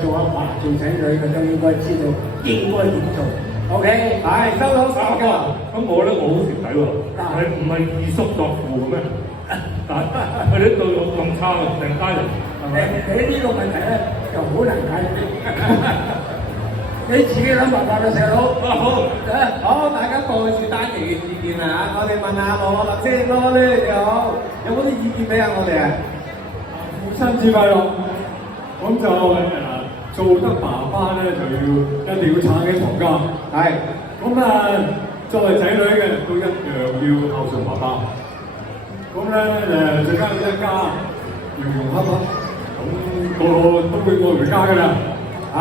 做阿爸做仔女嘅都應該知道應該點做。OK，係收到手嘅。咁我咧，我好蝕底喎，係唔係二叔作父嘅咩？但係佢哋對我咁差嘅成家人，係咪？你呢個問題咧就好難解決。你自己諗辦法啦，細佬。好，大家報住單期嘅意見啊！我哋問下羅立先，羅咧你好，有冇啲意見俾下我哋啊？父親節快樂！咁就做得爸爸咧就一定要撐起床家。係。咁作為仔女嘅都一樣要孝順爸爸。咁咧最緊要一家融融洽洽，咁個都會愛回家㗎啦。係。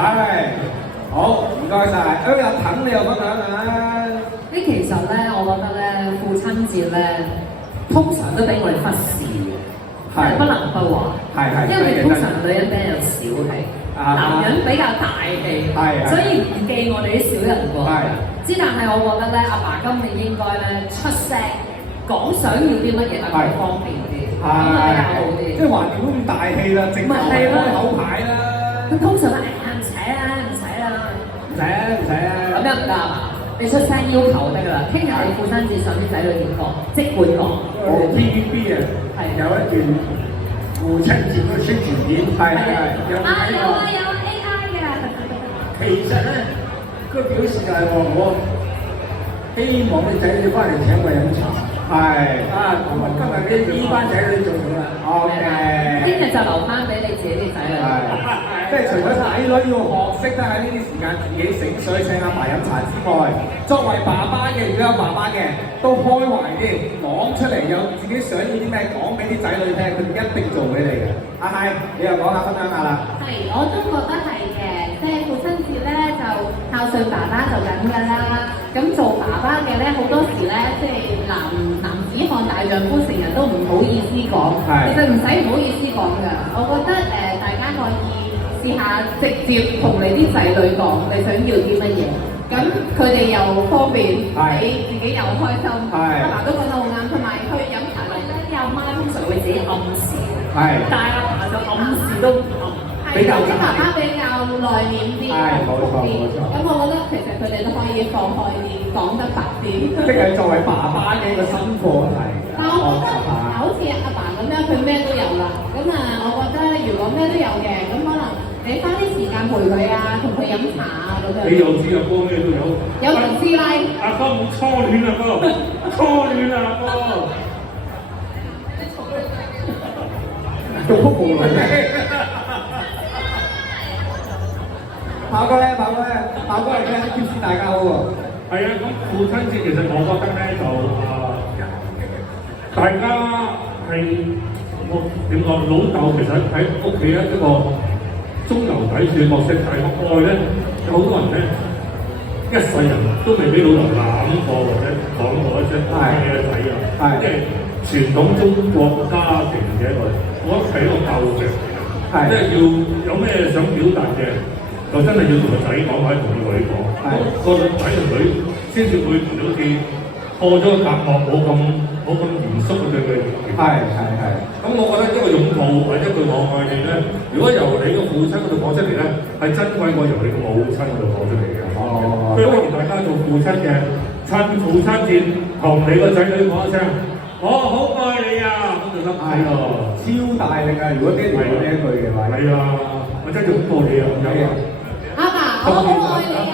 好，唔該晒。阿騰你又分享下。其實咧，我覺得咧，父親節咧，通常都俾我哋忽視嘅，係不能不話。係。因為通常女人比較小氣，男人比較大氣，所以唔記我哋啲小人過。之但係我覺得咧，阿爸今年應該咧出聲講想要啲乜嘢，特別方便啲，咁啊比較好啲。即係橫掂都咁大氣啦，整埋開口牌啦。佢通常係唔使啦，唔使啦，唔使啊。咁樣唔得啊嘛？你出聲要求得㗎啦。聽日你父親節上啲仔女點講？即管講。TVB 啊，有一段父親節嘅宣傳片，係有AI 嘅。其實咧，佢表示就係我希望啲仔女翻嚟請我飲茶。係咁啊，今日呢班仔女做咗啦。OK。聽日就留翻俾你自己啲仔女。即係除咗仔女要學識得喺呢啲時間自己醒水請阿爸飲茶之外，作為爸爸嘅，如果有爸爸嘅，都開懷啲講出嚟，有自己想要啲咩講俾啲仔女聽，佢哋一定做俾你嘅。阿係，你又講下分享下啦。係，我都覺得係嘅，即係父親節咧就孝順爸爸就緊㗎啦。咁做爸爸嘅咧，好多時咧，即係男子漢大丈夫，成日都唔好意思講。其實唔使唔好意思講㗎，我覺得大家可以試下直接同你啲仔女講，你想要啲乜嘢，咁佢哋又方便，你自己又開心，阿爸都覺得好啱。同埋去飲茶咧，啲阿媽通常會自己暗示，但係阿爸就暗示都唔暗，比較爸爸比較內斂啲，冇錯。咁我覺得其實佢哋都可以放開啲，講得白啲。即係作為爸爸嘅一個辛苦係。但我覺得好似阿爸咁樣，佢咩都有啦。咁我覺得如果咩都有嘅，咁可能你花啲時間陪佢啊，同佢飲茶啊咁樣。你又知阿哥咩都有。有同師奶。阿哥冇初戀啊哥，初戀啊哥。做福無倫嘅。跑哥咧，而家啲 tips 大家好喎。係啊，咁父親節其實我覺得咧就大家係我點講，老豆其實喺屋企一個中流砥柱嘅角色，但係個愛咧，有好多人咧一世人都未俾老豆攬過或者講過一聲愛嘅仔啊，即係傳統中國家庭嘅一個，我覺得係一個教育嘅，即係要有咩想表達嘅，就真係要同個仔講或者同個女講，個仔同女先至會好似破咗個隔膜，冇咁嚴肅嘅對佢。咁我覺得一個擁抱或者一句我愛你咧，如果由你個父親嗰度講出嚟咧，係珍貴過由你個母親嗰度講出嚟嘅。所以不如大家做父親嘅，趁父親節同你個仔女講一聲，我好愛你啊！咁就得喎，超大力啊！如果爹哋講呢一句嘅話，係啊，我真係擁抱你啊！阿爸，我好愛你啊！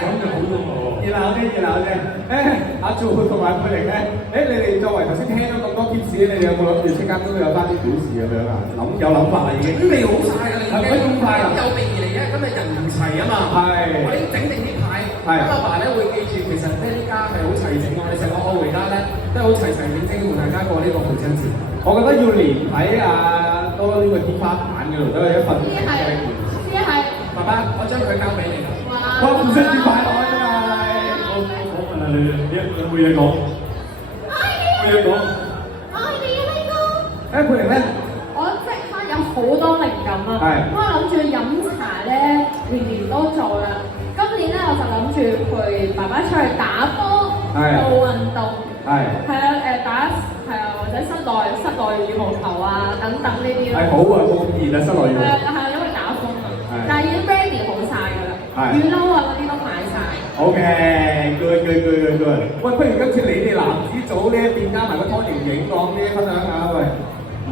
咁就好咗喎。熱鬧啫。阿做同埋佩玲咧，你哋作為頭先聽咗咁多 tips，你哋有冇諗住即刻都有翻啲表示咁樣啊？有諗法啦已經。準備好晒㗎啦，係咪咁快啊？有備而嚟嘅，今日人唔齊啊嘛。我已經整定啲牌。咁阿爸咧會記住，其實呢啲家係好齊整，我哋成個愛回家咧都好齊整整同大家過呢個父親節。我覺得要連喺多呢個天花板嗰度都係一份嘅。爸爸，我將佢交俾你。哇！父親節快樂啊！我問下你，有冇嘢講？愛你啊，呢個。佩玲咧，我即刻有好多靈感啊！我諗住飲茶咧，年年都做啦。今年咧我就諗住陪爸爸出去打波，做運動。打或者伸內羽毛球啊等等呢啲咯。係好啊，好熱啊，室內羽毛。係因為打風啊，但係已經 ready 好晒㗎啦，雨褸啊嗰啲都買晒。OK，good。喂，不如今次你哋男子組呢一邊加埋個湯盈盈講啲分享下，喂，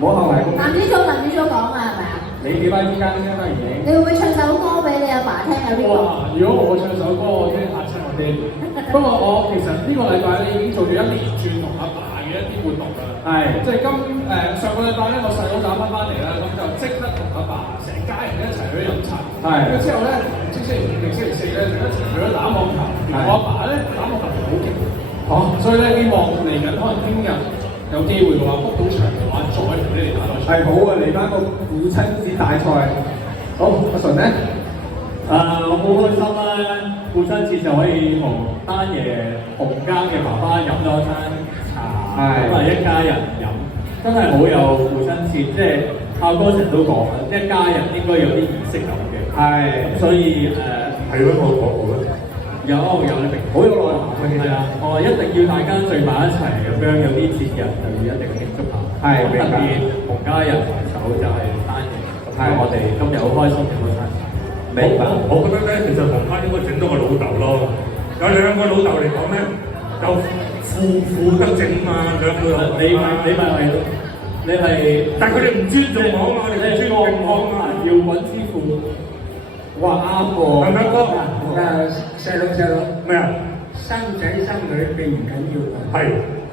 唔好後嚟。男主組講啊，係咪啊？你點啊？依家湯盈盈。你會唔會唱首歌俾你阿爸聽啊？邊個？哇！如果我唱首歌，我聽嚇親我爹哋。不過我其實呢個禮拜咧已經做咗一連串同阿爸嘅一啲活動啦。係，即係上個禮拜咧，我細佬打翻嚟啦，咁就即刻同阿爸成家人一齊去飲茶。係。跟住之後咧，星期五定星期四咧，就一齊去咗打網球。我阿爸咧打網球好勁。所以咧希望嚟緊可能聽日有機會嘅話，book 到場嘅話，再同你哋打多場。係好啊！嚟翻個父親節大賽。好，阿純咧。我好開心啦！父親節就可以同丹爺洪家嘅爸爸飲咗餐茶，咁啊一家人飲，真係好有父親節，即係阿哥成日都講啦，一家人應該有啲儀式感嘅。係，咁所以係咯，我講好啦。有你明，好有內涵嘅其實。我一定要大家聚埋一齊咁樣，有啲節日就要一定慶祝下。係，特別洪家人為首就係丹爺，咁我哋今日好開心飲咗餐茶。我覺得咧，其實洪家應該整多個老豆咯。有兩個老豆嚟講咧，就父得正嘛，兩個你係，但係佢哋唔尊重我嘛，你係尊重我嘛，搖滾之父。哇啱喎，係咪哥？細佬咩啊？生仔生女並唔緊要㗎。係，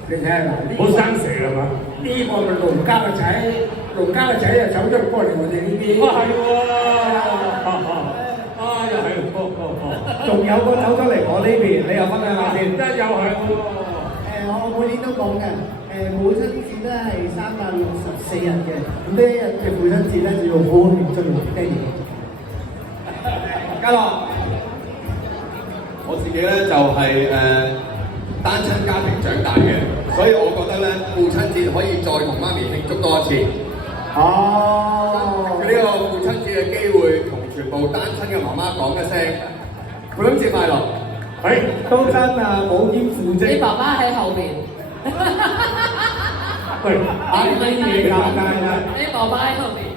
你睇下嗱，呢好生蛇係嘛？呢個農家嘅仔又走咗過嚟我哋呢邊。哇係喎！又係，仲有個走咗嚟我呢邊，你又分享下先。又係喎。我每年都講嘅，母親節咧係364日嘅，咁呢一日嘅父親節咧就要好好慶祝嘅。嘉樂，我自己咧就係單親家庭長大嘅，所以我覺得咧父親節可以再同媽咪慶祝多一次。呢個父親節嘅機會，同全部單親嘅媽媽講一聲父親節快樂。係，都真啊，冇兼父職。你爸爸喺後邊。喂，啱啲嘢㗎，你爸爸喺後邊，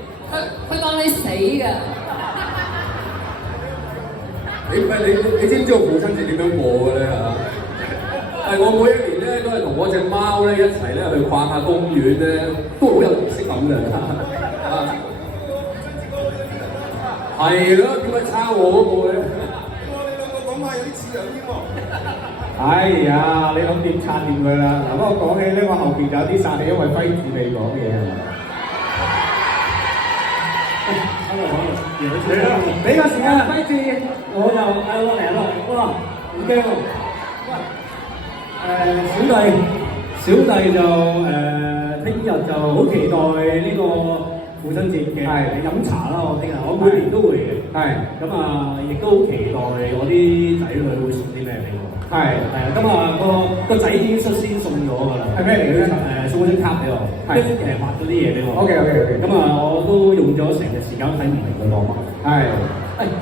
佢當你死㗎。你知唔知道父親節點樣過嘅咧嚇？係我每一年咧都係同我隻貓咧一齊咧去逛下公園咧，都好有儀式感嘅。係咯，點解抄我嗰個咧？你兩個講話有啲似樣添喎。哎呀，你諗掂拆掂佢啦！嗱，不過講起咧，我後邊有啲殺氣，因為輝子未講嘢係咪？俾個時間輝子，我就落嚟，哇，唔驚喎。小弟就聽日就好期待呢個父親節嘅飲茶啦，我聽日我每年都會嘅。係咁啊，亦都好期待我啲仔女會送啲咩俾我。係咁啊，個仔已經率先送咗㗎啦。係咩嚟嘅咧？送咗張卡俾我，跟住畫咗啲嘢俾我。OK。咁啊，我都用咗成日時間睇唔明佢講乜。係。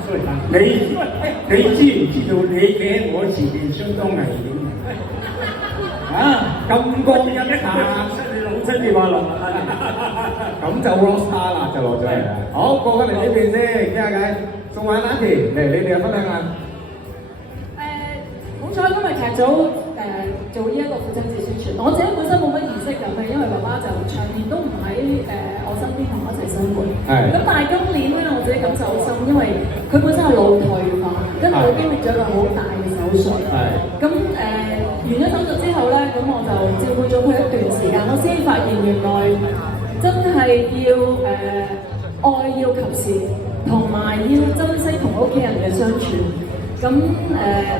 sorry，你知唔知道你喺我前面相當危險？金光一下，你老親節快樂！咁就 rockstar 啦，就落咗嚟啦。好，過翻嚟呢邊先，傾下偈。送下Auntie，嚟你哋分享下。好彩今日劇組做呢一個父親節宣傳，我自己本身冇乜儀式感嘅，因為爸爸就長年都唔喺我身邊同我一齊生活。係。咁但係今年咧，我自己感受好深，因為佢本身係腦退化，跟住佢經歷咗一個好大嘅手術。係。咁完咗手術之後咧，咁我就照顧咗佢一段時間，我先發現原來真係要愛要及時，同埋要珍惜同屋企人嘅相處。咁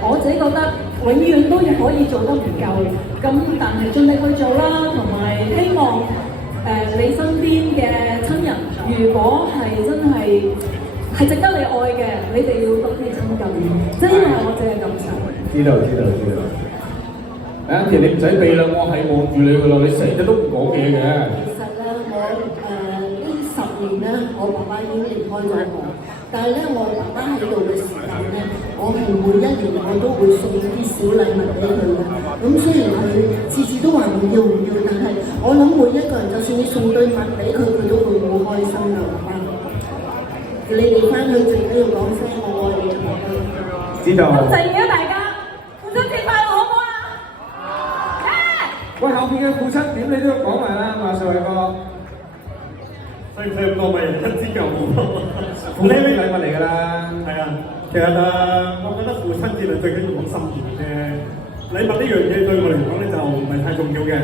我自己覺得永遠都可以做得唔夠，咁但係盡力去做啦，同埋希望你身邊嘅親人，如果係真係值得你愛嘅，你哋要多啲親近，真係我自己嘅感受。知道。Auntie，你唔使避啦，我係望住你噶啦，你成日都唔講嘢嘅。其實咧，我呢10年咧，我爸爸已經離開咗我，但係咧，我爸爸喺度嘅時候咧。我們每一年我都會送啲小禮物俾佢嘅。咁雖然佢次次都話唔要，但係我諗每一個人就算你送對襪俾佢，佢都會好開心㗎，爸爸。你哋翻去最緊要講聲我愛你啊，爸爸。知道。咁就而家大家父親節快樂好唔好啊？喂，後邊嘅父親點你都要講埋啦，馬上偉哥。所以咁多咪一支就冇咯。父親節禮物嚟㗎啦。係啊，其實我覺得父親節係最緊要講心意啫。禮物呢樣嘢對我嚟講咧就唔係太重要嘅，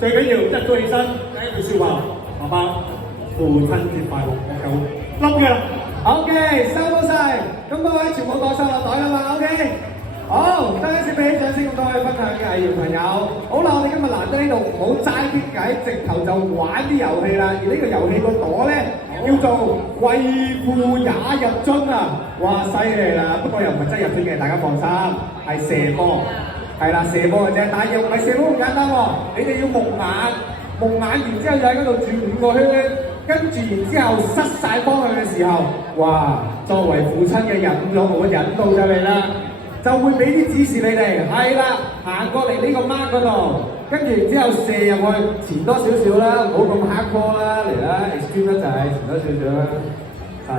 最緊要一早起身第一句説話，爸爸父親節快樂，我夠冧嘅。OK， 收到晒，咁各位全部袋收落袋啦嘛 ，OK。好，多謝俾掌聲咁多位分享嘅藝員朋友。好啦，我哋今日難得呢度唔好齋傾偈，直頭就玩啲遊戲啦。而呢個遊戲個朵咧叫做為父也入樽啊！哇，犀利啦！不過又唔係真入樽嘅，大家放心，係射波，係啦，射波嘅啫。但係又唔係射波咁簡單喎，你哋要蒙眼，蒙眼然之後就喺嗰度轉5個圈。跟住然之後失晒方向嘅時候，哇！作為父親嘅引導就嚟啦，就會俾啲指示你哋，係啦，行過嚟呢個 mark 嗰度，跟住然之後射入去，前多少少啦，唔好咁 hardcore啦，嚟啦 ，extreme 得滯，前多少少啦，係。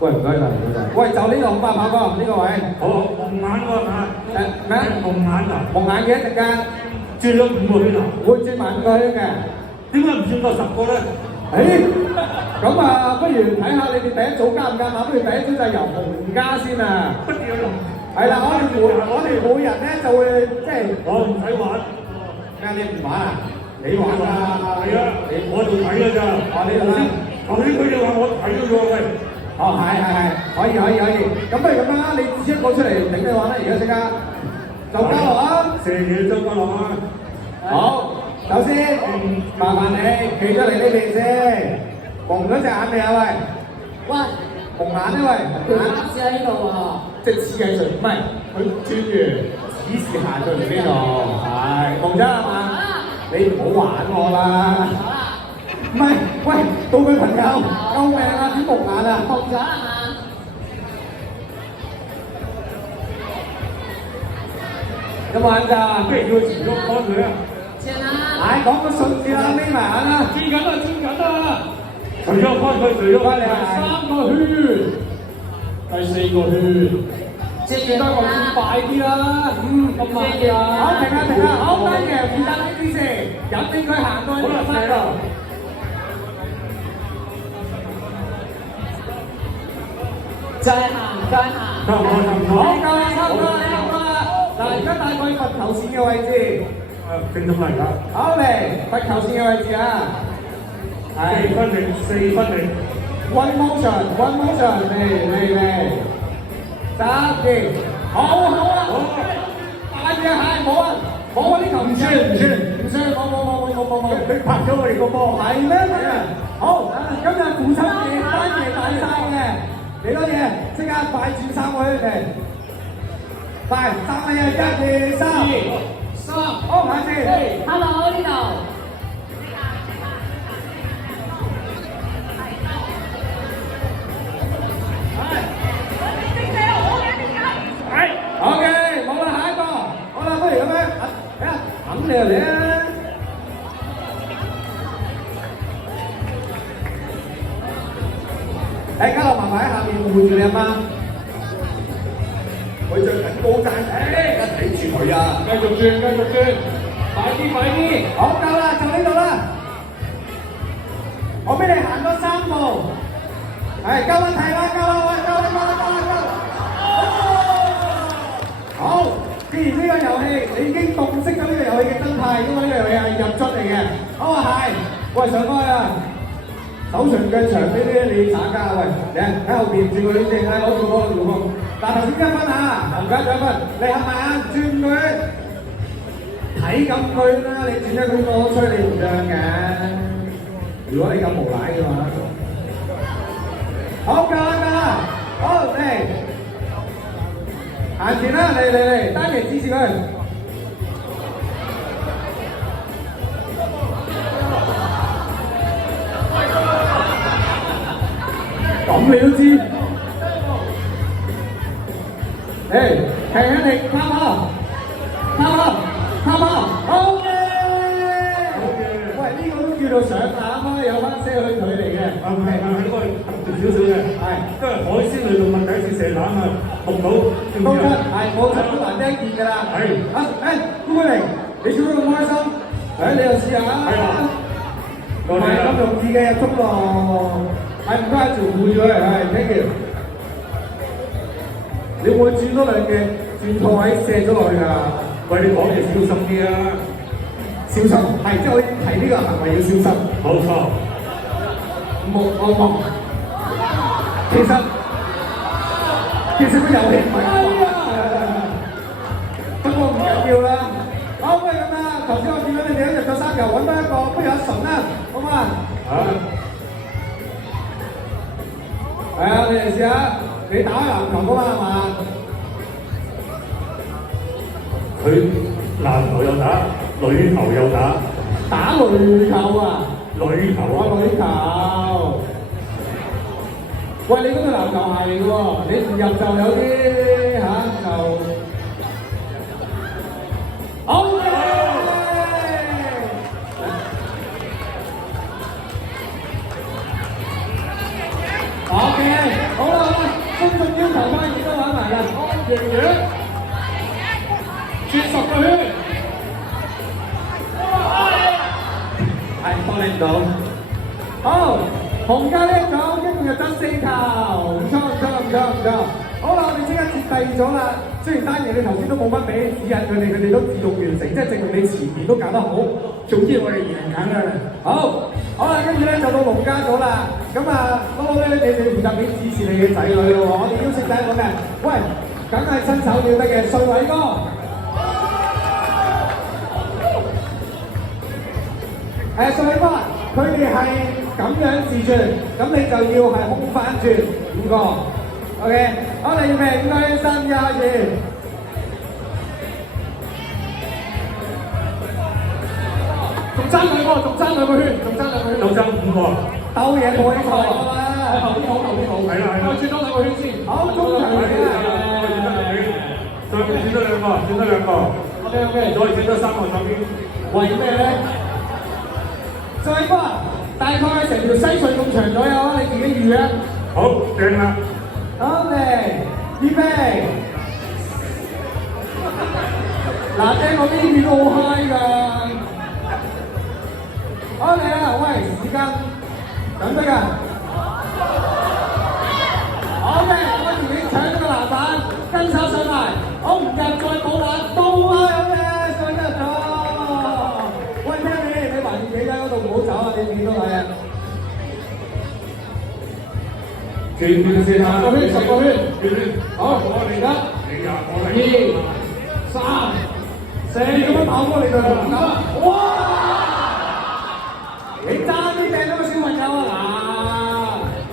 喂，唔該晒，唔該晒。喂，就呢度500跑哥，呢個位。好，蒙眼喎嚇。咩？蒙眼啊？蒙眼幾多陣間？轉咗5個圈啊？會轉埋5個圈嘅。點解唔轉夠10個咧？咁啊，不如睇下你哋第一組加唔加碼？不如第一組就由洪家先啊。不如用。係啦，我哋每人咧就會即係我唔使玩。咩？你唔玩啊？你玩啊？係啊，我做睇㗎咋。你做啦。頭先佢哋話我睇咗喎，喂。哦，係，可以。咁不如咁樣啦，你指一個出嚟頂你玩啦，而家即刻就交落啊！射嘢就交落啊！好。首先，麻煩你企咗嚟呢邊先，蒙咗隻眼未啊？喂，蒙眼呢？喂，眼只喺呢度喎，即係黐喺上，唔係佢轉完指示行到嚟呢度，係蒙咗係嘛？你唔好玩我啦！唔係，喂，到佢朋友，救命啊！點蒙眼啊？紅咗係嘛？有冇眼㗎？不如要前咗幫佢啊！唉，講個數字啦，眯埋眼啦，轉緊啦！除咗開你3個圈，第4個圈，轉得個圈快啲啦，咁慢啲啊！好，停下，好，跟住負責呢啲先，引領佢行過去呢個山度。再行，差唔多，好，夠啦，嗱，而家大概罰球線嘅位置。正中嚟㗎。好嚟，罰球線嘅位置啊！係4分力。One motion，嚟，揸住，好啊！大隻蟹冇啊，呢球唔算，冇，你拍咗我哋個波，係咩？好，今日父親節番茄大晒嘅，幾多嘢？即刻快轉3個圈嚟，快3個嘢，1、2、3。好，下次。Hello 呢度。OK， 冇啦，下一個。好啦，不如咁樣，睇下等你嚟啊！家樂麻煩喺下面護住你阿媽。佢着緊高踭鞋，睇住佢啊！繼續轉，快啲！好，夠啦，就呢度啦。我俾你行多3步，係夠啦，夠啦！好，既然呢個遊戲你已經洞悉咗呢個遊戲嘅生態，因為呢個遊戲係入樽嚟嘅。好啊，係，喂，上開啊！手長腳長呢啲你打交喂，你喺後邊轉個圈先，攞住波。嗱，頭先1分啊，洪家2分，你係咪啊？轉佢，睇咁佢啦，你轉一圈我吹你唔漲嘅。如果你咁無賴嘅話，好夠啦，好嚟，行前啦，嚟，單旗指示佢。咁你都知？輕輕力，拋拋，拋拋，拋拋，好嘅。喂，呢個都叫做上籃啊，有翻些許距離嘅。唔係應該特別少少嘅。係，因為海鮮類動物第一次射籃啊，目睹都得，係冇錯，好難得一見㗎啦。係啊，顧偉明，你笑得咁開心，你又試下啊。係啊，唔係咁容易嘅入中咯。係唔該，做攰咗嚟，係 thank you。你會轉多兩嘅，轉錯位射咗落去㗎。喂，你講嘢小心啲啊！小心，係即係我提呢個行為要小心。冇錯。我其實個遊戲唔係不過唔緊要啦。好，不如咁啦，頭先我見到你哋都入咗三球，揾翻一個，不如阿純啦，好嘛？係啊，你嚟試下，你打籃球㗎嘛係嘛？佢籃球又打，女球又打。打女球啊！女球啊！女球。喂，你嗰個籃球係嘅喎，你唔入就有啲就。好嘅。好嘅，好啦，公眾要求翻亦都玩埋啦，安陽陽，轉10個圈。係幫你唔到。好，洪家呢一組一共入得4球，唔錯。好啦，我哋即刻接第二組啦。雖然單嘢你頭先都冇乜俾指引佢哋都自動完成，即係證明你前面都搞得好。總之我哋贏緊啦。好啦，跟住咧就到農家組啦。咁啊，嗰個咧你哋負責俾指示你嘅仔女咯喎。我哋邀請第一個嘅，喂，梗係新手了得嘅帥偉哥。帥偉哥，佢哋係咁樣自轉，咁你就要係空翻轉5個。OK， 好，你預備5、4、3、2。仲爭兩個圈，就爭5個。鬥嘢冇起錯啦，後邊好。係啦，再轉多2個圈先。好，中場嚟嘅。再轉多兩個。OK， 再轉多3個上邊。為咩咧？帥偉哥，大概成條西隧咁長左右啊，你自己預啊。好，掟啦。好嚟，預備。嗱，聽我呢邊都好 high 㗎。好嚟啊！喂，時間等得㗎。好嘅，我自己搶咗個籃板，跟手上埋，我唔入再補籃，到啊！好嘅，上一咗。喂 ，Terry， 你橫掂企喺嗰度唔好走啊！你見到佢啊？轉先啦10個圈。好，我嚟啦。2、3、4，咁樣跑過嚟就啦。哇！你爭啲掟咗個小朋友啊！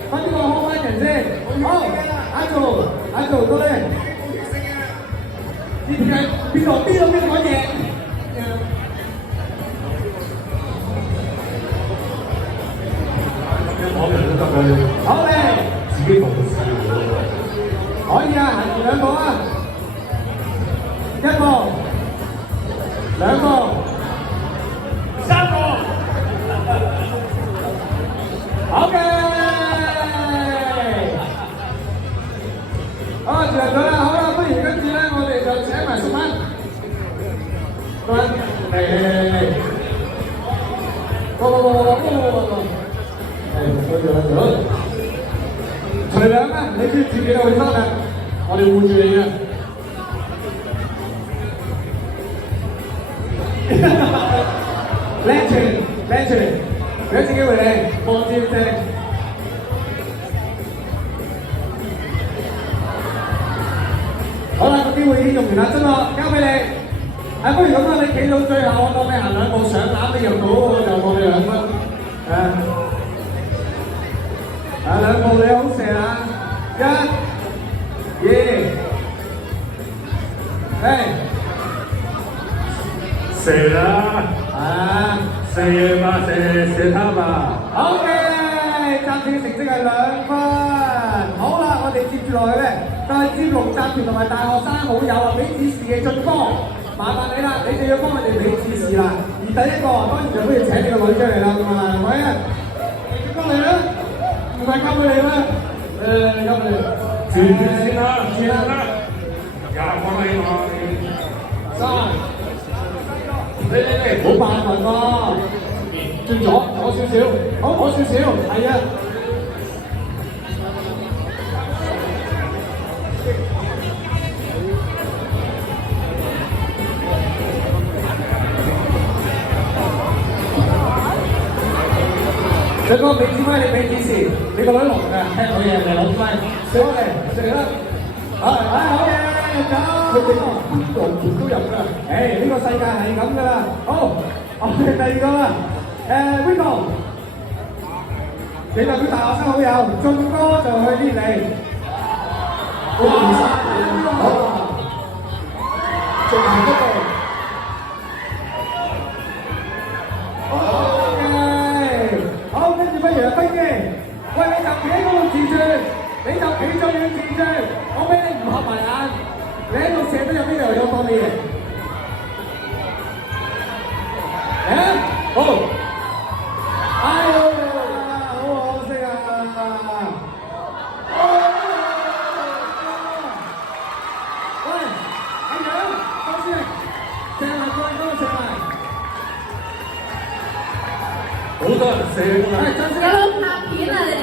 嗱，快啲過康翻人先。好，阿做過嚟。呢邊係邊度講嘢？我哋都得嘅。好嚟，自己同事可以啊，行2步啊，1步、2步、3步。好嘅，好，住入咗啦，好啦，不如跟住咧，我哋就請埋淑芬，嚟，徐亮啊，你知自己有去得啦，我哋護住你嘅。靚住，俾一次機會你，放尖聲。好啦，個機會已經用完啦，真喎，交俾你。不如咁啦，你企到最後，我當你行2步上籃，你入到我就放你2分。2步你好射啦，1、2，射啦！射吧，射他吧。好嘅，暫時成績係2分。好啦，我哋哋接住落去咧，就係接龍集團同埋大學生好友啊，俾指示嘅進哥，麻煩你啦，你就要幫佢哋俾指示啦。而第一個當然就不如請你個女出嚟啦，咁啊，係咪啊？交你啦，唔係交俾你啦，交俾你。轉先啦，轉啦，廿個禮拜。你，唔好扮笨喎，轉左少少，好少少，係啊。兩個俾支咪你俾指示，你個女聾嘅，聽到嘢嚟攞支咪，上嚟食啦，好嘢，佢哋邊度全都入㗎，呢個世界係咁㗎啦，好，我哋第二個啦，Vico，你代表大學生好友，進哥就去呢嚟，好，仲係嗰度。好，跟住不如飛機，喂，你就企喺嗰度自轉，你就企咗要自轉，我俾你唔合埋眼，你喺度射得入邊度有方面嘅？好，哎呦，好可惜啊！喂，阿楊，收先，射埋過嚟，射埋。好多人射㗎嘛！有冇拍片啊？你哋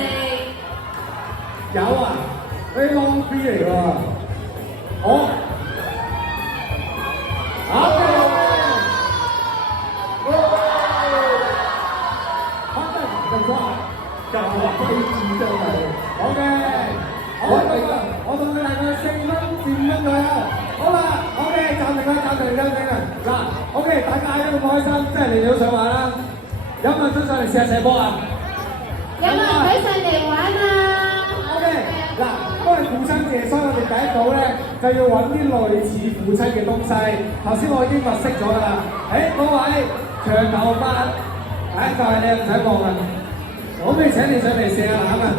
有啊，嗰啲 long B 嚟㗎。我就話飛字真係好嘅，我同佢大概4分至5分左右。好啦，OK，暫停啦。嗱，OK，大家都咁開心，即係你哋都想玩啦。有冇人想上嚟試下射波啊？有冇人想上嚟玩啊 ？OK，嗱，因為父親節，所以我哋第一組咧就要揾啲類似父親嘅東西。頭先我已經物色咗㗎啦。嗰位長頭髮，就係你唔使望啦。我可以請你上嚟射下籃啊！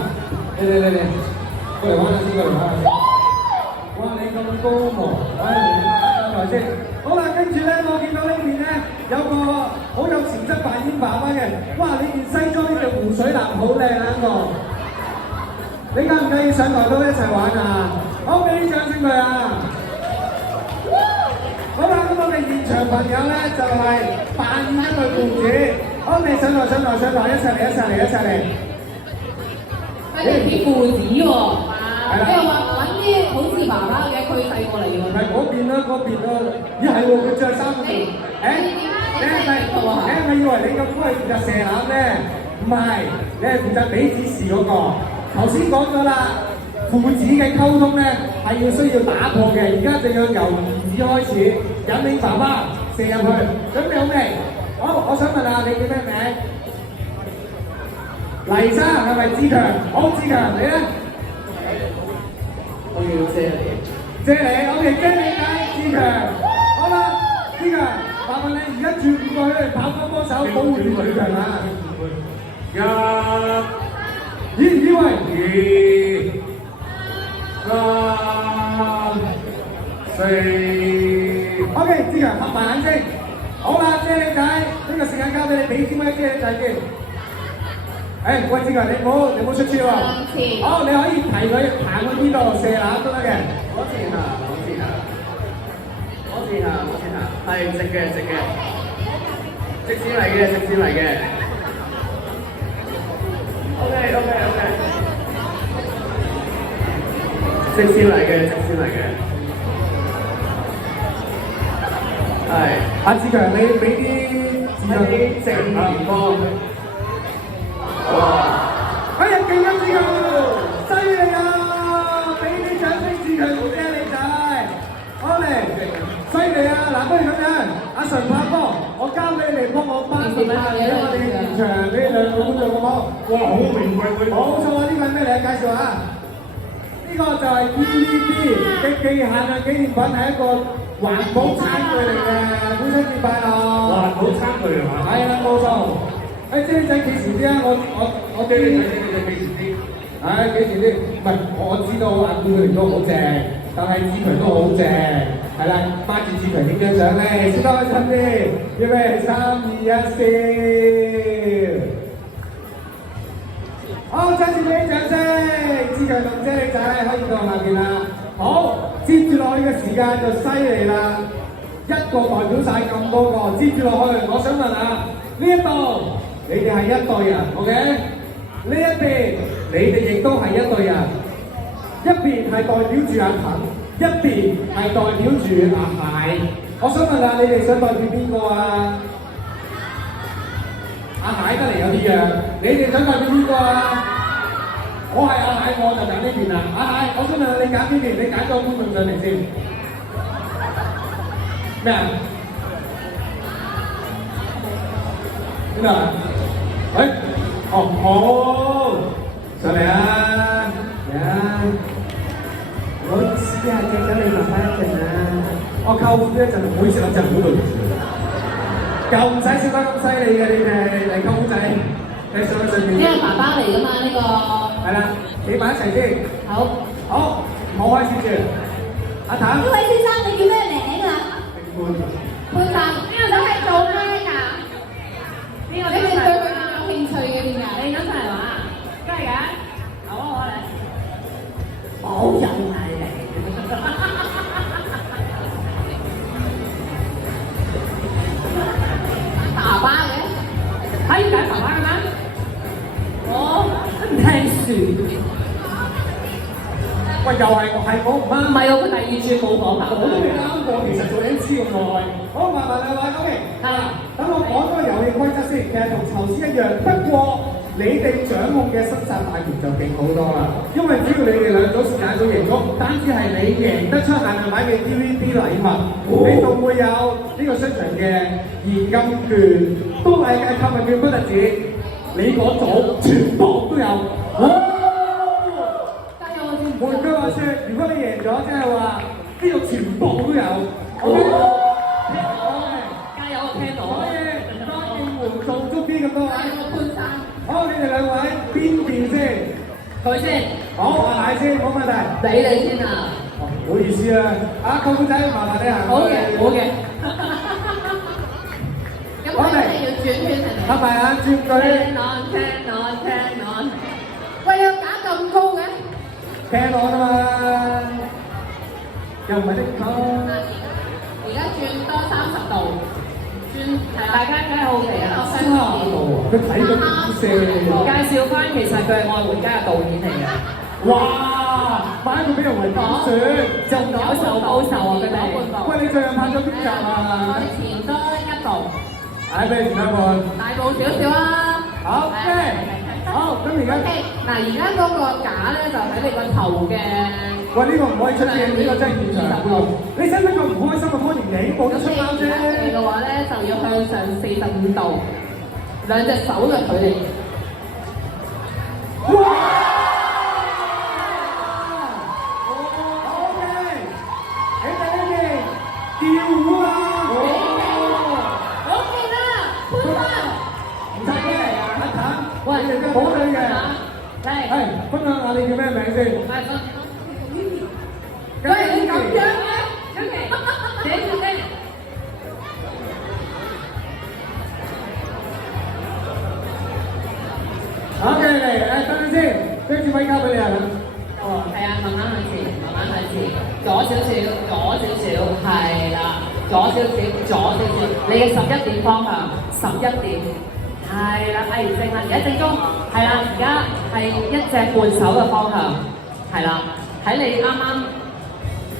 嚟，過嚟玩下先，哇！你咁高喎，上台先。好啦，跟住咧，我見到呢邊咧有個好有潛質扮演爸爸嘅，哇！你件西裝呢條湖水藍好靚啊！你介唔介意上台都一齊玩啊？好，俾啲掌聲佢啊！好啦，咁我哋現場朋友咧就係扮演一對父子。好，你上台，一齊嚟！佢哋似父子喎，你又話揾啲好似爸爸嘅，佢細過嚟喎。係嗰邊啦，咦係喎，佢着衫嗰邊。你係咪以為你個哥係負責射籃咧？唔係，你係負責俾指示嗰個。頭先講咗啦，父子嘅溝通咧係需要打破嘅，而家就要由兒子開始，引領爸爸射入去。準備好未？好，我想問下你叫咩名？黎生係咪志強？好，志強你咧？我叫謝你 ，OK， 謝你解志強。好啦，志強，麻煩你而家轉過去跑翻幫手保護住志強啊！以為2、3、4 ，OK， 志強合埋眼睛。好啦，姐你仔，呢個時間交俾你，俾支咪姐你仔先。喂，志強，你唔好出招啊！好，你可以提佢行去邊度射籃都得嘅。我試下，係直嘅，直線嚟嘅。OK， 直線嚟嘅。係，阿志強，你俾啲正面光。哇！哎呀，勁啊，志強，犀利啊！俾啲掌聲，志強好啫，你仔。好嚟，犀利啊！嗱，不如咁樣，阿純拍波，我交俾你嚟幫我頒發俾我哋現場俾兩個觀眾好唔好？哇，好名貴佢。冇錯啊！呢個係咩嚟？介紹下。呢個就係 TVB 嘅極限嘅紀念品，係一個環保餐具嚟嘅，父親節快樂！環保餐具係嘛？係啊，冇錯。姐仔幾時啲啊？我姐幾時啲？唉，幾時先？唔係，我知道阿顧佢哋都好正，但係志強都好正，係啦，孖住志強影張相咧，先開心啲。預備3、2、1，笑。好，再次俾啲掌聲，志強同姐你仔可以到下邊啦。好，接住落去嘅時間就犀利啦，一個代表晒咁多個，接住落去，我想問下呢一度，你哋係一隊人 ，OK？呢一邊你哋亦都係一隊人，一邊係代表住阿騰，一邊係代表住阿蟹。我想問下你哋想代表邊個啊？阿蟹得嚟有啲樣，你哋想代表邊個啊？我係阿蟹，我就揀呢邊啦。阿蟹，我想問下你揀邊邊？你揀咗觀眾上嚟先。咩啊？邊度啊？喂，哦好，上嚟啊！嚟啊！唔好意思啊，記咗你慢慢一陣啊。我舅父一陣唔好意思，我真係好對唔住。又唔使笑得咁犀利嘅，你哋嚟舅父仔，你上去上面。呢個爸爸嚟㗎嘛？呢個係啦，企埋一齊先。好，好，唔好開始住。阿譚。呢位先生你叫咩名啊？潘生，呢個仔係做咩㗎？呢個你哋對佢有興趣嘅邊㗎？你想上嚟玩啊？真係㗎？好啊，我嚟。好有毅力。爸爸嘅，可以揀爸爸嘅咩？我唔聽説。喂，又係我唔啱。唔係我第二轉冇講法。我都未啱過，其實做 MC 咁耐。好，麻煩兩位 ，OK。等我講嗰個遊戲規則先，其實同頭先一樣，不過你哋掌控嘅生殺大權就勁好多啦。因為只要你哋兩組時間組贏咗，唔單止係你贏得出限量版嘅 TVB 禮物，你仲會有呢個商場嘅現金券，都係嘅購物券不特止，你嗰組全部都有。換句話說，如果你贏咗，即係話呢度全部都有。OK，加油啊，聽到。所以當應援做足啲咁多位。潘生。好，你哋兩位邊邊先？佢先。好，阿奶先，冇問題。俾你先啊。唔好意思啦，舅父仔麻煩你行。好嘅，好嘅。咁佢哋要轉圈係咪？合埋眼轉對。聽on。喂，要揀咁高嘅？聽我啊嘛，又唔係的確。而家轉多30度，大家梗係好奇啊！佢睇咗啲聲。介紹翻，其實佢係愛回家嘅導演嚟嘅。哇！買佢俾人為點算？就攞受報仇啊！佢哋。喂，你最近拍咗邊集啊？再前多1步。俾你前一步。大步少少啦。好，好，咁而家。嗱，而家嗰個架咧就喺你個頭嘅。喂，呢個唔可以出鏡，呢個真係現場。你使唔使咁唔開心嘅拖延你冇得出貓啫？你嘅話咧就要向上45度，兩隻手嘅距離。哇！OK，你哋呢邊跳舞啊！好嘅啦，潘生。唔使嘅，阿譚，喂，你哋都好對嘅。係，分享下你叫咩名先？喂，你咁樣嘅，OK，好嘅，嚟，等陣先，將支咪交俾你啊。哦，係啊，慢慢向前，左少少，係啦，左少少，你嘅11點方向，11點，係啦，正啦，而家正中，係啦，而家係1隻半手嘅方向，係啦，喺你啱啱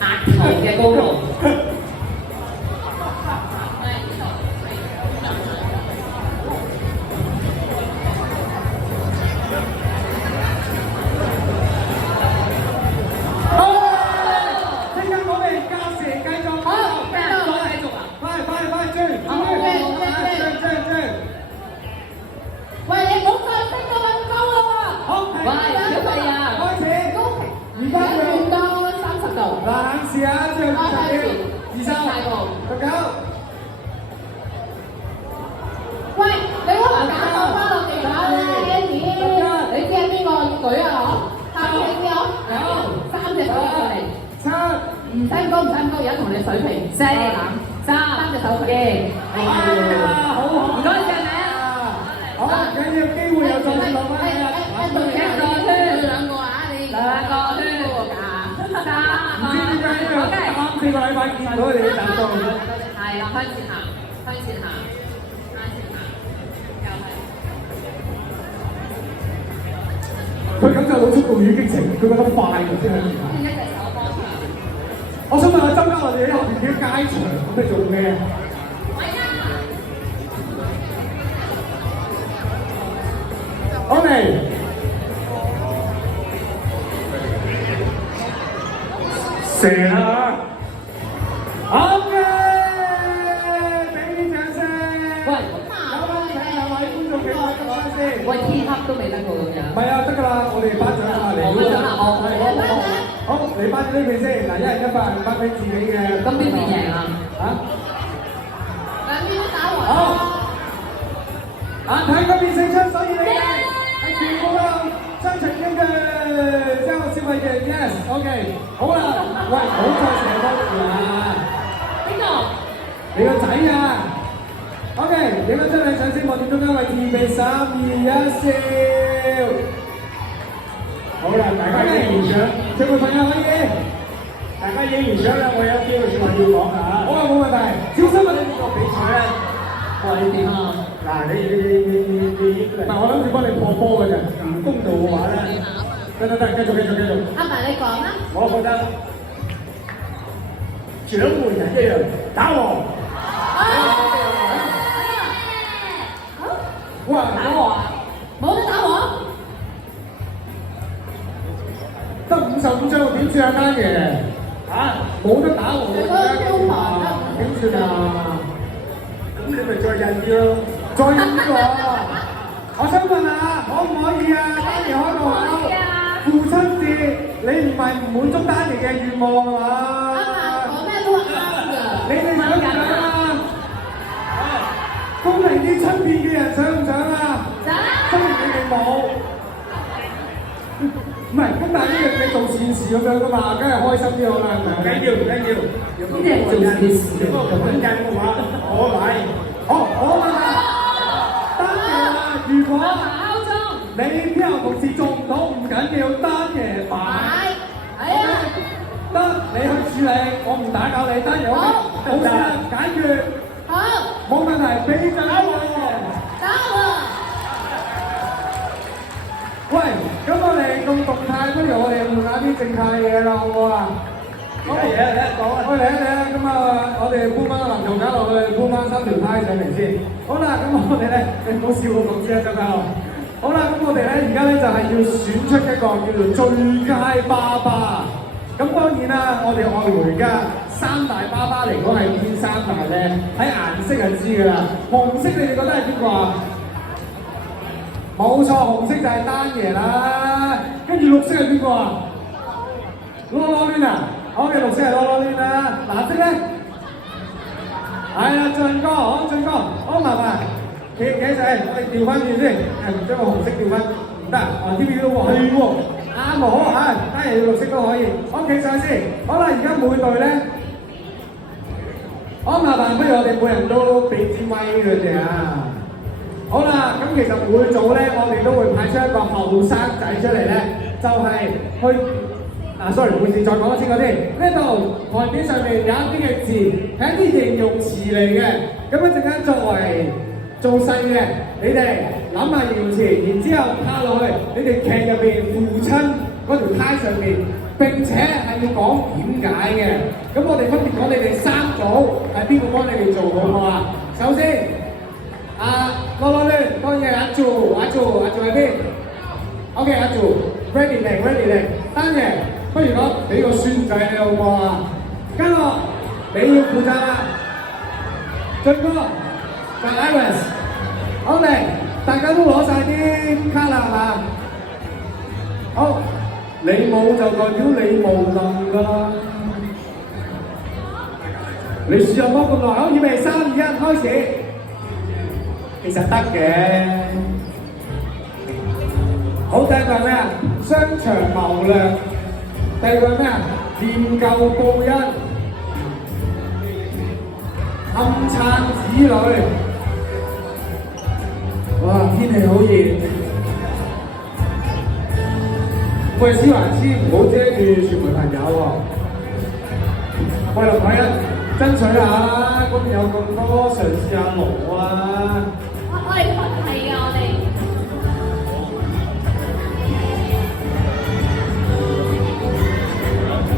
額頭嘅高度。唔使高，而家同你水平4、3隻手機。好好，唔該晒你。好，緊要機會有再攞翻你啦。兩個圈。3。唔知點解呢3、4個禮拜見到你哋集數。係啦，向前行。佢感受到速度與激情，佢覺得快嘅先向前行。一隻手幫佢。我想問下周家樂，你喺後邊啲街場咁你做咩？好未？射啦！好嘅，俾啲掌聲。喂，有冇睇兩位觀眾俾我今晚先？喂，天黑都未得過咁樣。唔係啊，得㗎啦，我哋頒獎啦，嚟咗啦。好，你頒咗呢邊先，嗱，1人100人頒俾自己嘅。咁邊邊贏啊？嚇？兩邊都打和。好。眼睇嗰邊勝出，所以你哋係全部都真情嘅交消費嘅 yes，OK， 好啦，喂，唔好再射多次啦。邊個？你個仔啊 ！OK， 影咗張靚相先，望住中間位置，預備3、2、1，笑。好啦，大家影完相，全部朋友可以。大家影完相啦，我有幾句説話要講㗎嚇。好啊，冇問題。小心啊！你呢個比賽咧，我話你點啊？嗱，你，唔係我諗住幫你破波㗎啫，唔公道嘅話咧，得，繼續。阿爸你講啦。我覺得掌門人一樣打和。哇！打和啊？冇得打和？得55張點算啊單爺？嚇，冇得打和你嗰個標牌點算啊？咁你咪再印啲咯，再印啲喎。我想問下，可唔可以啊？單爺開個口，父親節你唔係唔滿足單爺嘅願望係嘛？講咩都啱㗎。你哋想唔想啊？公平啲出邊嘅人想唔想啊？想。雖然你哋冇。唔係，咁但係呢樣你做善事咁樣噶嘛，梗係開心啲好啦，係咪？唔緊要，呢啲係做善事，不過穩陣嘅話，我嚟。好，我問下，單爺話，如果你之後同事做唔到唔緊要，單爺擺。係啊。得，你去處理，我唔打攪你，單爺好事啦，解決。好。冇問題，俾獎喎。打喎。喂，咁我哋咁動態，不如我哋換下啲靜態嘢啦，好唔好啊？好嘢，嚟一講啊！嚟啊！咁啊，我哋搬翻個林仲搞落去，搬翻3條呔上嚟先。好啦，咁我哋咧，你唔好笑我咁先啊，周家樂。好啦，咁我哋咧而家咧就係要選出一個叫做最佳爸爸。咁當然啦，我哋愛回家3大爸爸嚟講係邊3大咧？睇顏色就知㗎啦。紅色你哋覺得係邊個啊？冇錯，紅色就係單爺啦，跟住綠色係邊個啊？囉囉攣啊！好嘅，綠色係囉囉攣啦，藍色咧？係啦，俊哥，好麻煩，企實，我哋調翻轉先，將個紅色調翻，唔得，TV都話係喎，啱喎，嚇，單爺綠色都可以，好企上先，好啦，而家每隊咧，好麻煩，不如我哋每人都俾支咪佢哋啊！好啦，咁其實每組咧，我哋都會派出一個後生仔出嚟咧，就係去sorry，每次再講一次嗰啲。呢度台面上面有一啲嘅字，係一啲形容詞嚟嘅。咁一陣間作為做細嘅，你哋諗下形容詞，然之後卡落去你哋劇入邊父親嗰條呔上面，並且係要講點解嘅。咁我哋分別講你哋3組係邊個幫你哋做好唔好啊？首先。囉囉攣，當然係阿柱喺邊 ？OK， 阿柱 ready 嚟，單爺，不如講俾個孫仔你好唔好啊？跟落你要負責啦，俊哥就 Iris， 好嚟，大家都攞晒啲卡啦係嘛？好，你冇就代表你無能㗎啦。你試下幫咁耐，好，預備3、2、1，開始。其實得嘅，好，第一個係咩啊？商場謀略。第二個係咩啊？念舊報恩，暗撐子女。哇！天氣好熱。喂，小環師唔好遮住傳媒朋友喎。喂，林凱欣，爭取下啦，嗰邊有咁多，嘗試下攞啊！我哋佛系啊，我哋。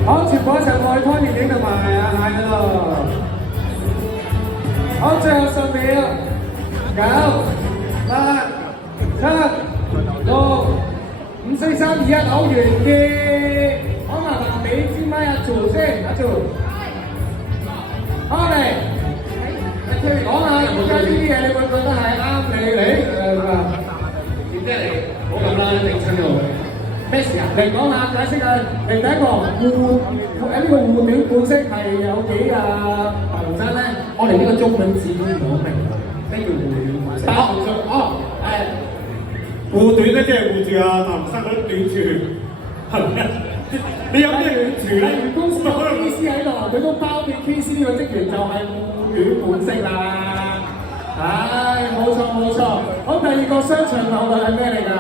好，全部一齊落去拖電影同埋阿蟹嗰度。好，最後10秒，9、8、7、6、5、4、3、2、1，好完結。好，麻煩俾支咪阿做先，阿做。好嚟，講下而家呢啲嘢，你會覺得係啱你點解你唔好咁啦，定親咗佢。咩事啊？嚟講下解釋啊！嚟第一個呢個護短款式係有幾浮真咧？我哋呢個中文字都唔好明，咩叫護短款式？護短咧即係護住阿譚生嗰啲短處，係咪啊？你有咩短處咧？如公司有 KC 喺度，佢都包庇 KC 呢個職員就係護短款式啦。唉，冇錯。好，第二個商場後論係咩嚟㗎？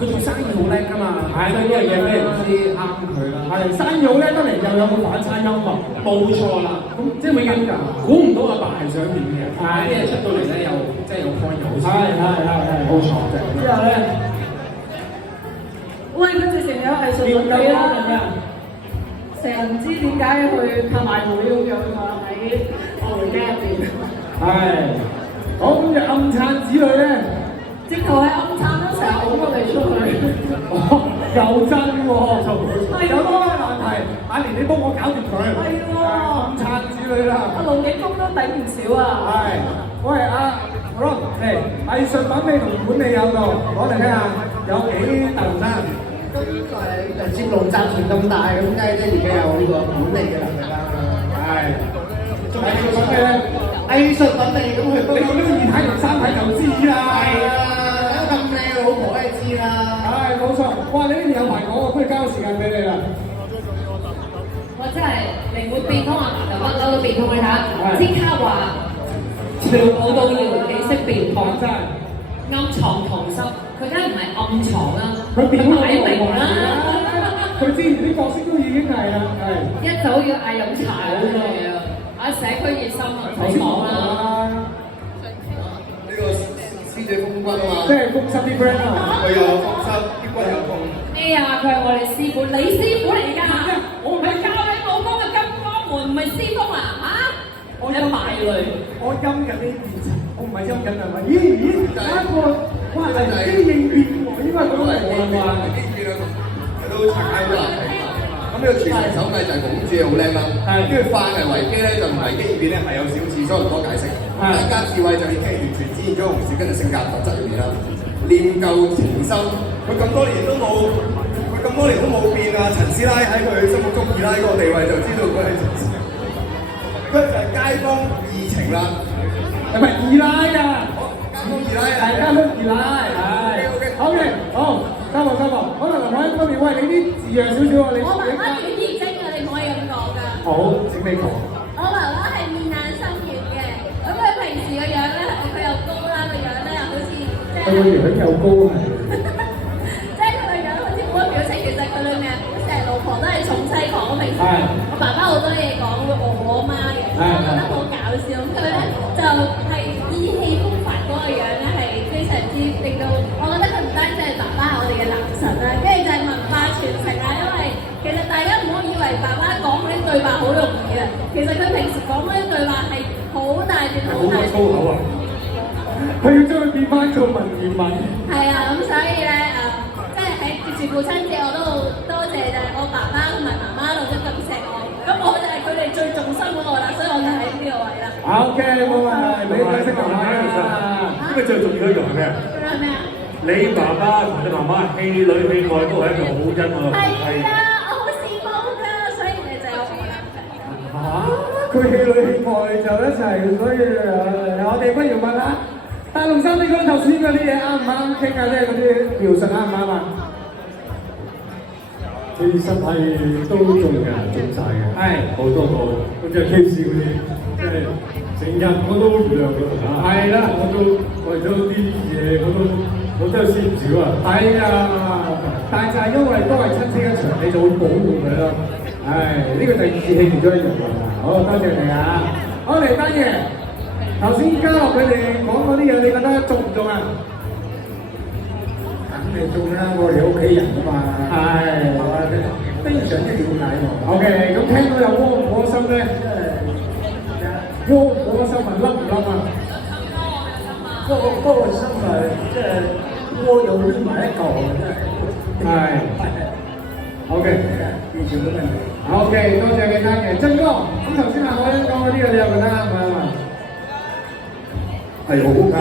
佢做生意好叻㗎嘛，係啦，呢樣嘢咩唔知啱佢啦。係生意好叻得嚟，又有個反差幽默，冇錯啦。咁即係咪咁㗎？估唔到阿爸係想點嘅，啲嘢出到嚟咧又即係有 point 好。係，冇錯。之後咧，喂，佢直情有藝術品啦，成日唔知點解去拍賣會咁樣啊喺我哋家入邊。係，好咁就暗撐子女咧。直頭係暗撐都成日拱我哋出去，又真喎，有多個難題，阿蓮你幫我搞掂佢，係喎，暗撐子女啦，阿盧景峰都頂唔少啊，係，喂阿 Ron，藝術品味同管理有道，講嚟聽下，有幾特生？咁接龍集團咁大，咁梗係即係而家有呢個管理嘅能力啦，係，仲有藝術品咧？藝術品味咁佢你講呢個二體同三體就知啦，係啊。咁靚嘅老婆梗係知啦，係冇錯。哇！你呢邊有排講喎，不如交個時間俾你啦。我真係靈活變通啊！就不嬲都變通你睇，即刻話全部都要幾識變通，真係暗藏童心，佢梗係唔係暗藏啦，佢變通擺明啦。佢之前啲角色都已經係啦，係。一早要嗌飲茶嗰啲啊！社區熱心啊，唔使講啦。呢個師姐風骨啊嘛，即係風濕啲 friend 啊，佢又風濕，啲骨又痛。哎呀，佢係我哋師傅，你師傅嚟㗎，我唔係教你武功嘅金剛門，唔係師傅啊嚇！我一買佢，我陰緊呢邊，我唔係陰緊係咪？咦，啱喎，哇，係機應變喎，應該係咁嚟㗎嘛。機變啊，佢都拆開咗啦。咁呢個傳承手藝就係拱住好叻啦，跟住化危為機咧就唔係機變咧，係有小智，所以唔多解釋。大家智慧就已經完全展現咗紅小根嘅性格特質入面啦。念舊情深，佢咁多年都冇變啊！陳師奶喺佢心目中二奶嗰個地位就知道佢係陳師奶，佢就係街坊二情啦，係咪二奶啊？街坊二奶啊，係街坊二奶，係。好嘅，好，收貨。可能林海嗰邊，喂，你啲字弱少少啊，你。我媽媽語言精啊，你唔可以咁講㗎。好，請你講。我媽媽係面眼心軟嘅，咁佢平時個樣咧，佢又高啦，個樣咧又好似即係。佢個樣又高係。即係佢個樣好似冇乜表情，其實佢裏面成日老婆都係寵妻狂，平時我爸爸好多嘢講，會餓我媽嘅，我覺得好搞笑。咁佢咧就係意氣風發嗰個樣咧，係非常之令到我覺得佢唔單止係爸爸係我哋嘅男神啦，跟住就係文化傳承啦，因為其實大家唔好以為爸爸講嗰啲對白好容易啊，其實佢平時講嗰啲對白係好大段好大段。粗口啊！佢要將佢變翻做文言文。係啊，咁所以咧即係喺接住父親節我都好多謝就係我爸爸同埋媽媽都咁錫我，咁我就係佢哋最重心嗰個啦，所以我就喺呢個位啦。OK，冇問題，你解釋埋啦。呢個最重要一樣係咩啊？仲有咩啊？你爸爸同你媽媽戲裏戲外都係一個好恩愛。係啊，我好羨慕㗎，所以你就有我啦。佢戲裏戲外就一齊，所以我哋不如問下大龍生，你覺得頭先嗰啲嘢啱唔啱傾啊？即係嗰啲描述啱唔啱啊？其實係都中嘅，中晒嘅。係好多個，好似 KFC 嗰啲，即係成日我都量㗎嚇。係啦，我都為咗啲嘢，我真係蝕唔少啊。係啊，但係就係因為都係親戚一場，你就會保護佢咯。係，呢個就係義氣其中一樣啦。好，多謝你啊！好嚟單爺，頭先嘉樂佢哋講嗰啲嘢，你覺得中唔中啊？肯定中啦，我哋屋企人啊嘛。係，係嘛？非常之了解我。OK， 咁聽到有窩唔窩心咧？窩唔窩心啊？冧唔冧啊？嗰個心啊，即係窩到攣埋一嚿啊！真係。係。OK， 完全冇問題。OK， 多謝你單爺，真哥。咁頭先阿海欣講嗰啲嘢，你又覺得啱唔啱啊？係好啱。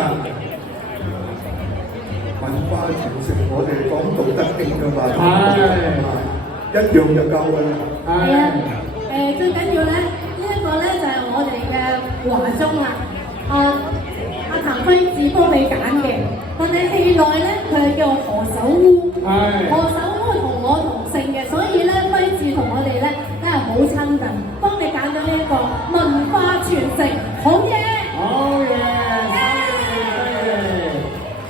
文化傳承，我哋講道德經㗎嘛，一樣就夠㗎啦。係啊，最緊要咧，呢一個咧就係我哋嘅華中啦。阿譚輝智幫你揀嘅，但係戲內咧佢係叫何首烏，何首烏同我同姓嘅，所以咧輝智同我哋咧真係好親近。幫你揀咗呢一個文化傳承，好嘢！好嘢！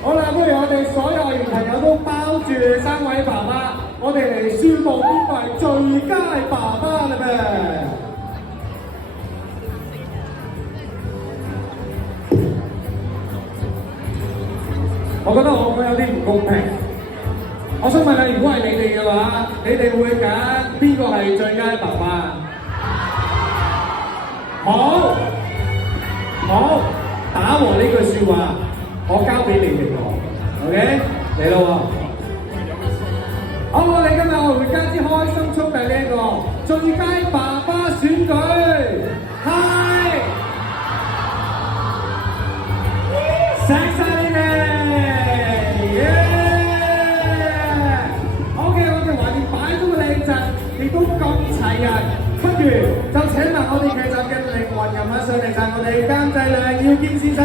好啦，不如我哋所有員朋友都包住三位爸爸，我哋嚟宣佈邊個係最佳爸爸啦咩？我覺得我有啲唔公平。我想問下，如果係你哋嘅話，你哋會揀邊個係最佳爸爸？好，好，打和呢句説話，我交俾你哋喎 ，OK？ 嚟咯喎！好，我哋今日愛回家之開心速遞呢一個最佳爸爸選舉，係錫曬你哋！亦都咁齊人，不如就請埋我哋劇集嘅靈魂人物上嚟，就係我哋監製梁耀堅先生。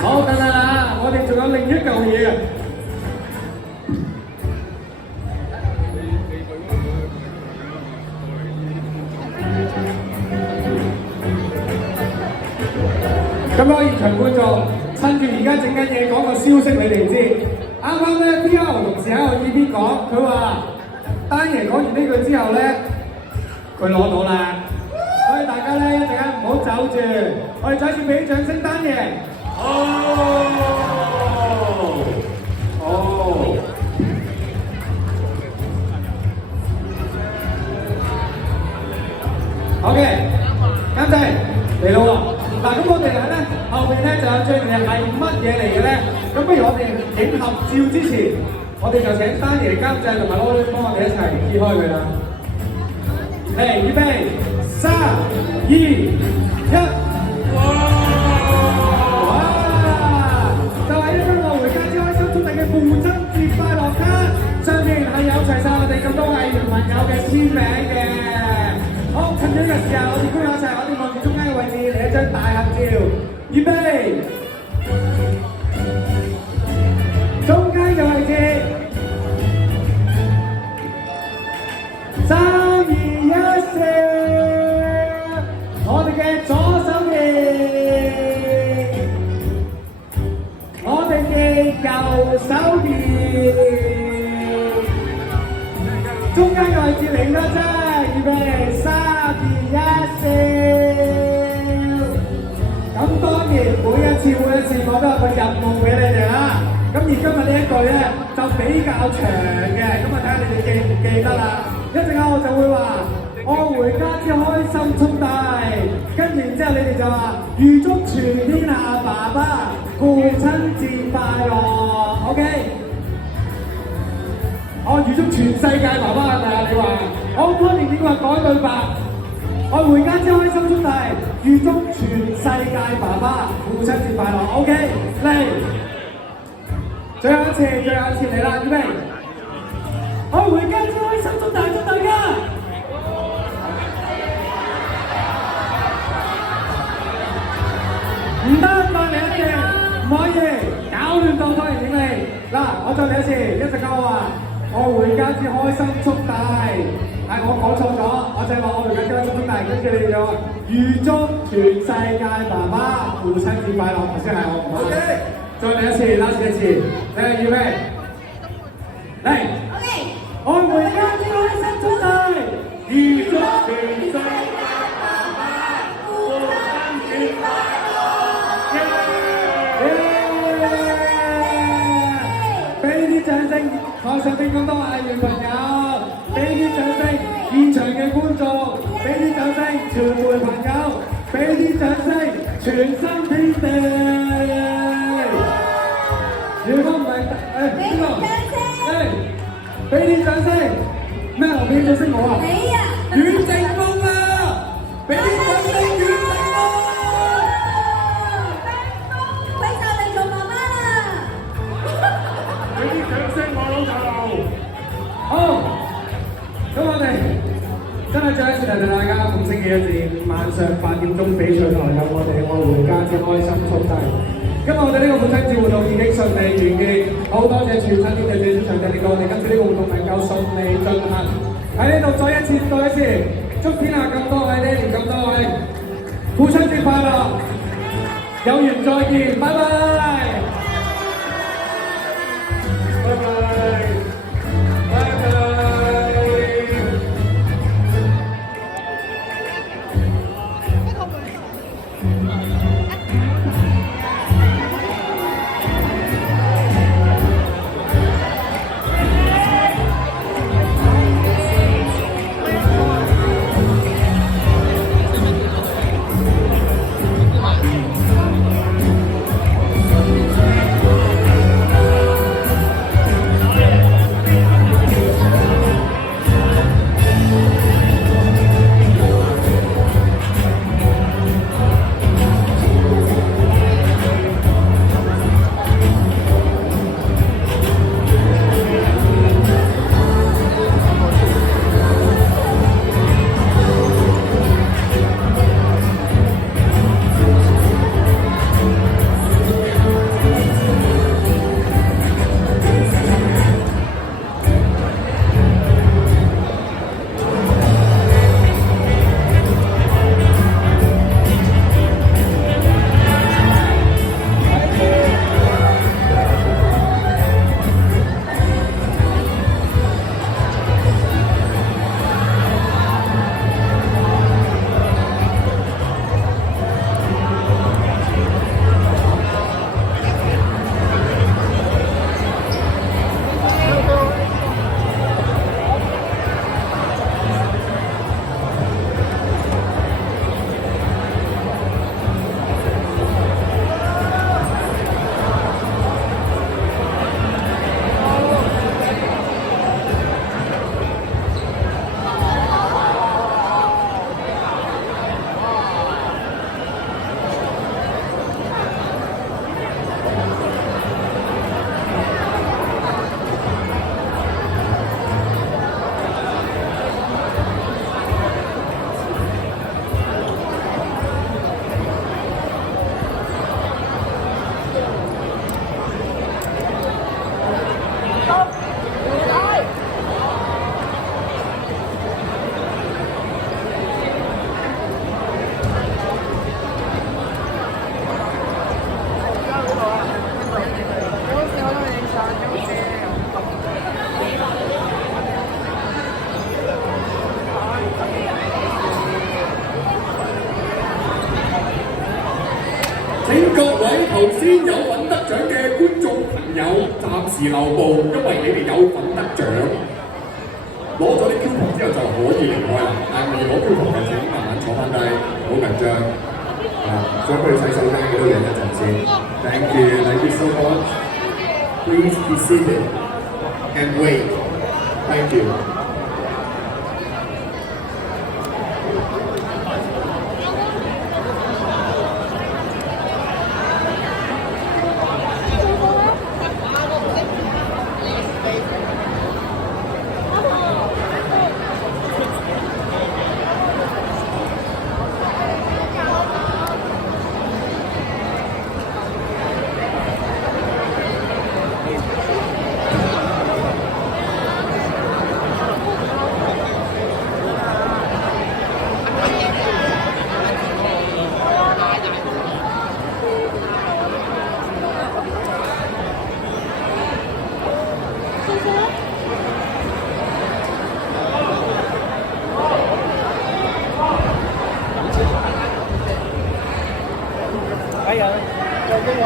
好，等等啦，我哋仲有另一嚿嘢啊！咁多現場觀眾，趁住而家整緊嘢講個消息你哋知。啱啱咧 PR 同事喺我耳邊講，佢話丹爺講完呢句之後咧，佢攞到啦。所以大家咧一陣間唔好走住，我哋再次俾啲掌聲丹爺。OK， 監製嚟咯喎！嗱，咁我哋咧後邊咧就有最嘢係乜嘢嚟嘅咧？咁不如我哋影合照之前，我哋就請丹爺監製同埋攞女幫我哋一齊揭開佢啦。嚟，預備，3、2、1，哇！就係呢張愛回家之開心速遞嘅父親節快樂卡，上面係有齊晒我哋咁多藝員朋友嘅簽名嘅。好，趁呢個時候，我哋恭喜晒，我哋望住中間嘅位置嚟一張大合照，預備，中間嘅位置，3、2、1，我哋嘅左手邊，我哋嘅右手邊，中間嘅位置嚟啦啫。預備3、2、1，咁當然每一次我都有個任務俾你哋啦。咁而今日呢一句咧就比較長嘅，咁啊睇下你哋記唔記得啦。一陣間我就會話愛回家之開心速遞，跟住之後你哋就話預祝全天下爸爸父親節快樂 ，OK？ 我預祝全世界爸爸係咪啊？你話我當年點話改對白？我回家之開心速遞，預祝全世界爸爸父親節快樂。OK， 嚟，最後一次嚟啦，預備！我回家之開心速遞，祝大家唔得，快嚟一次，唔可以搞亂當當然點嚟。嗱，我再嚟一次，一隻歌話我回家至開心速遞，係我講錯咗，我就係話我回家至開心速遞，跟住你哋就話預祝全世界爸爸父親節快樂，頭先係我唔啱。再嚟一次，last 一次，你係預備，嚟。OK， 我回家至開心速遞，預祝全世界爸爸父親節快樂。俾啲掌聲，台上邊咁多藝員朋友，俾啲掌聲，現場嘅觀眾，俾啲掌聲，傳媒朋友，俾啲掌聲，全新天地。如果唔係，邊個？俾啲掌聲，咩留俾掌聲我啊？你啊，阮靖峰啊，俾啲掌聲阮靖峰。佢就嚟做媽媽啦！俾啲掌聲我老豆。好，咁我哋真係再一次提醒大家，逢星期一至晚上8點鐘翡翠台有我哋愛回家之開心速遞。今日我哋呢個父親節活動已經順利完結，好多謝全新天地最場地令到我哋今次呢個活動能夠順利進行。喺呢度再一次祝天下咁多位爹哋咁多位父親節快樂，有緣再見，拜拜。拜拜。請各位頭先有份得獎嘅觀眾朋友暫時留步，因為你哋有份得獎。攞咗啲 coupon 之後就可以離開啦，但係未攞 coupon嘅請慢慢坐翻低，唔好緊張。想去洗手間嘅都忍一陣先。Thank you so much. Please be seated and wait. Thank you. 誒哎呀，又驚我。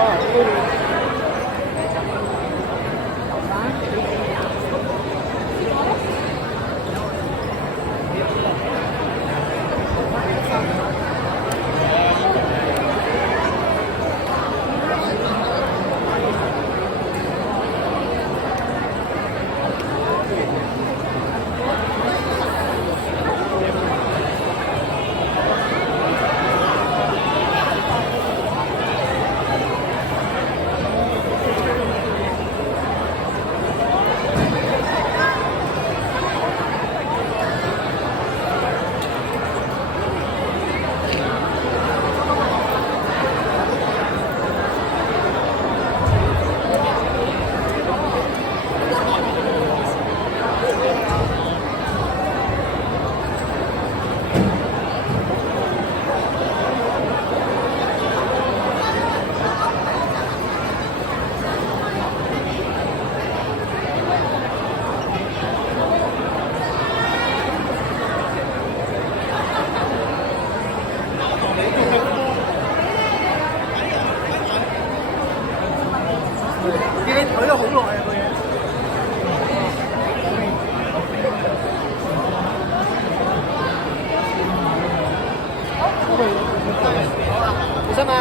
見你睇咗好耐啊個嘢。好，生啊！